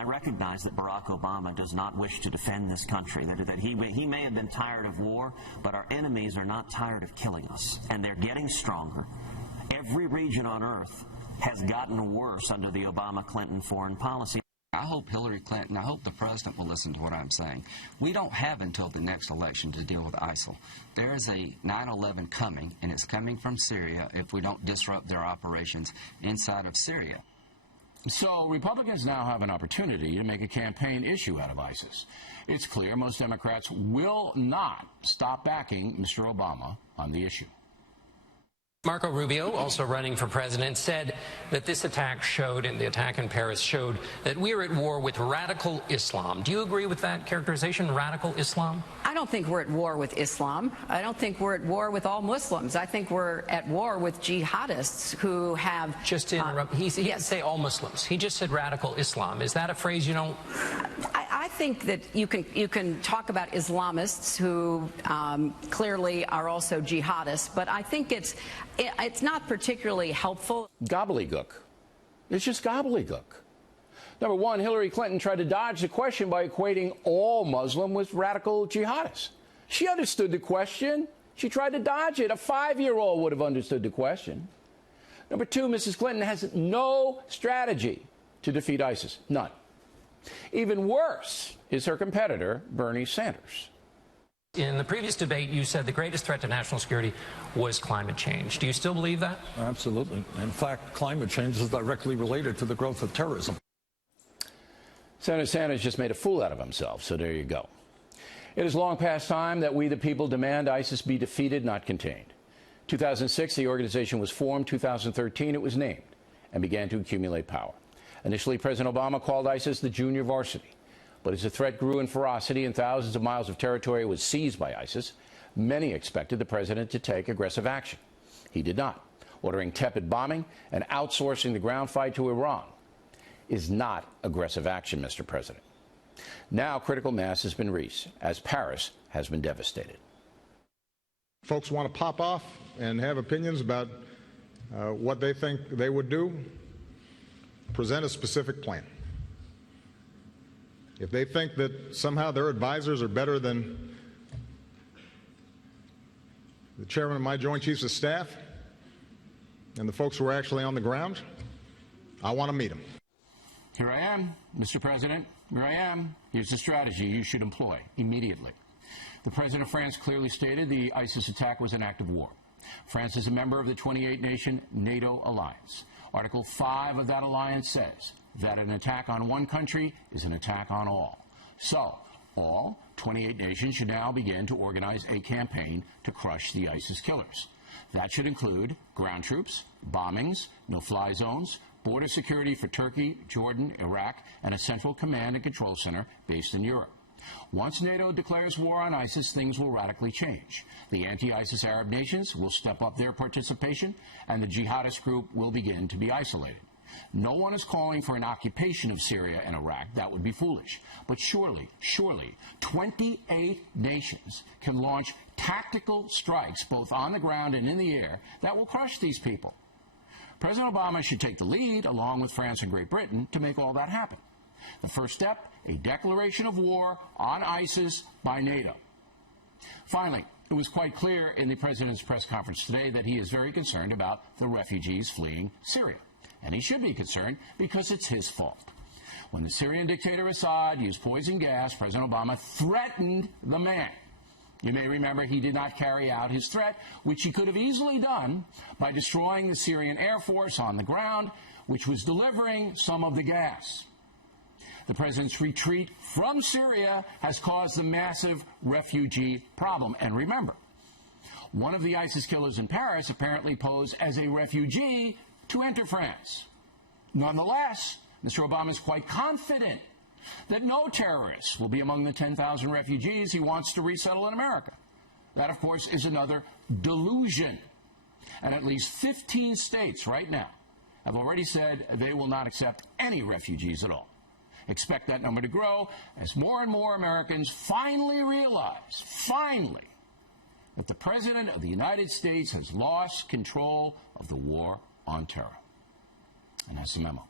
I recognize that Barack Obama does not wish to defend this country, that he may have been tired of war, but our enemies are not tired of killing us, and they're getting stronger. Every region on earth has gotten worse under the Obama-Clinton foreign policy. I hope Hillary Clinton, I hope the president will listen to what I'm saying. We don't have until the next election to deal with ISIL. There is a 9/11 coming, and it's coming from Syria if we don't disrupt their operations inside of Syria. So Republicans now have an opportunity to make a campaign issue out of ISIS. It's clear most Democrats will not stop backing Mr. Obama on the issue. Marco Rubio, also running for president, said that this attack showed, and the attack in Paris showed, that we are at war with radical Islam. Do you agree with that characterization, radical Islam? I don't think we're at war with Islam. I don't think we're at war with all Muslims. I think we're at war with jihadists who have... Just to interrupt, he didn't say all Muslims. He just said radical Islam. Is that a phrase you don't... I think that you can talk about Islamists who clearly are also jihadists, but I think it's not particularly helpful. Gobbledygook. It's just gobbledygook. Number one, Hillary Clinton tried to dodge the question by equating all Muslim with radical jihadists. She understood the question. She tried to dodge it. A 5-year-old would have understood the question. Number two, Mrs. Clinton has no strategy to defeat ISIS. None. Even worse is her competitor, Bernie Sanders. In the previous debate, you said the greatest threat to national security was climate change. Do you still believe that? Absolutely. In fact, climate change is directly related to the growth of terrorism. Senator Sanders just made a fool out of himself, so there you go. It is long past time that we, the people, demand ISIS be defeated, not contained. 2006, the organization was formed. 2013, it was named and began to accumulate power. Initially, President Obama called ISIS the junior varsity. But as the threat grew in ferocity and thousands of miles of territory was seized by ISIS, many expected the president to take aggressive action. He did not. Ordering tepid bombing and outsourcing the ground fight to Iran is not aggressive action, Mr. President. Now critical mass has been reached, as Paris has been devastated. Folks want to pop off and have opinions about what they think they would do. Present a specific plan. If they think that somehow their advisors are better than the chairman of my Joint Chiefs of Staff and the folks who are actually on the ground, I want to meet them. Here I am, Mr. President. Here I am. Here's the strategy you should employ immediately. The President of France clearly stated the ISIS attack was an act of war. France is a member of the 28-nation NATO alliance. Article 5 of that alliance says that an attack on one country is an attack on all. So, all 28 nations should now begin to organize a campaign to crush the ISIS killers. That should include ground troops, bombings, no-fly zones, border security for Turkey, Jordan, Iraq, and a central command and control center based in Europe. Once NATO declares war on ISIS, things will radically change. The anti-ISIS Arab nations will step up their participation, and the jihadist group will begin to be isolated. No one is calling for an occupation of Syria and Iraq. That would be foolish. But surely, 28 nations can launch tactical strikes, both on the ground and in the air, that will crush these people. President Obama should take the lead, along with France and Great Britain, to make all that happen. The first step, a declaration of war on ISIS by NATO. Finally, it was quite clear in the president's press conference today that he is very concerned about the refugees fleeing Syria. And he should be concerned because it's his fault. When the Syrian dictator Assad used poison gas, President Obama threatened the man. You may remember he did not carry out his threat, which he could have easily done by destroying the Syrian Air Force on the ground, which was delivering some of the gas. The president's retreat from Syria has caused the massive refugee problem. And remember, one of the ISIS killers in Paris apparently posed as a refugee to enter France. Nonetheless, Mr. Obama is quite confident that no terrorists will be among the 10,000 refugees he wants to resettle in America. That, of course, is another delusion. And at least 15 states right now have already said they will not accept any refugees at all. Expect that number to grow as more and more Americans finally realize, that the President of the United States has lost control of the war on terror. And that's the memo.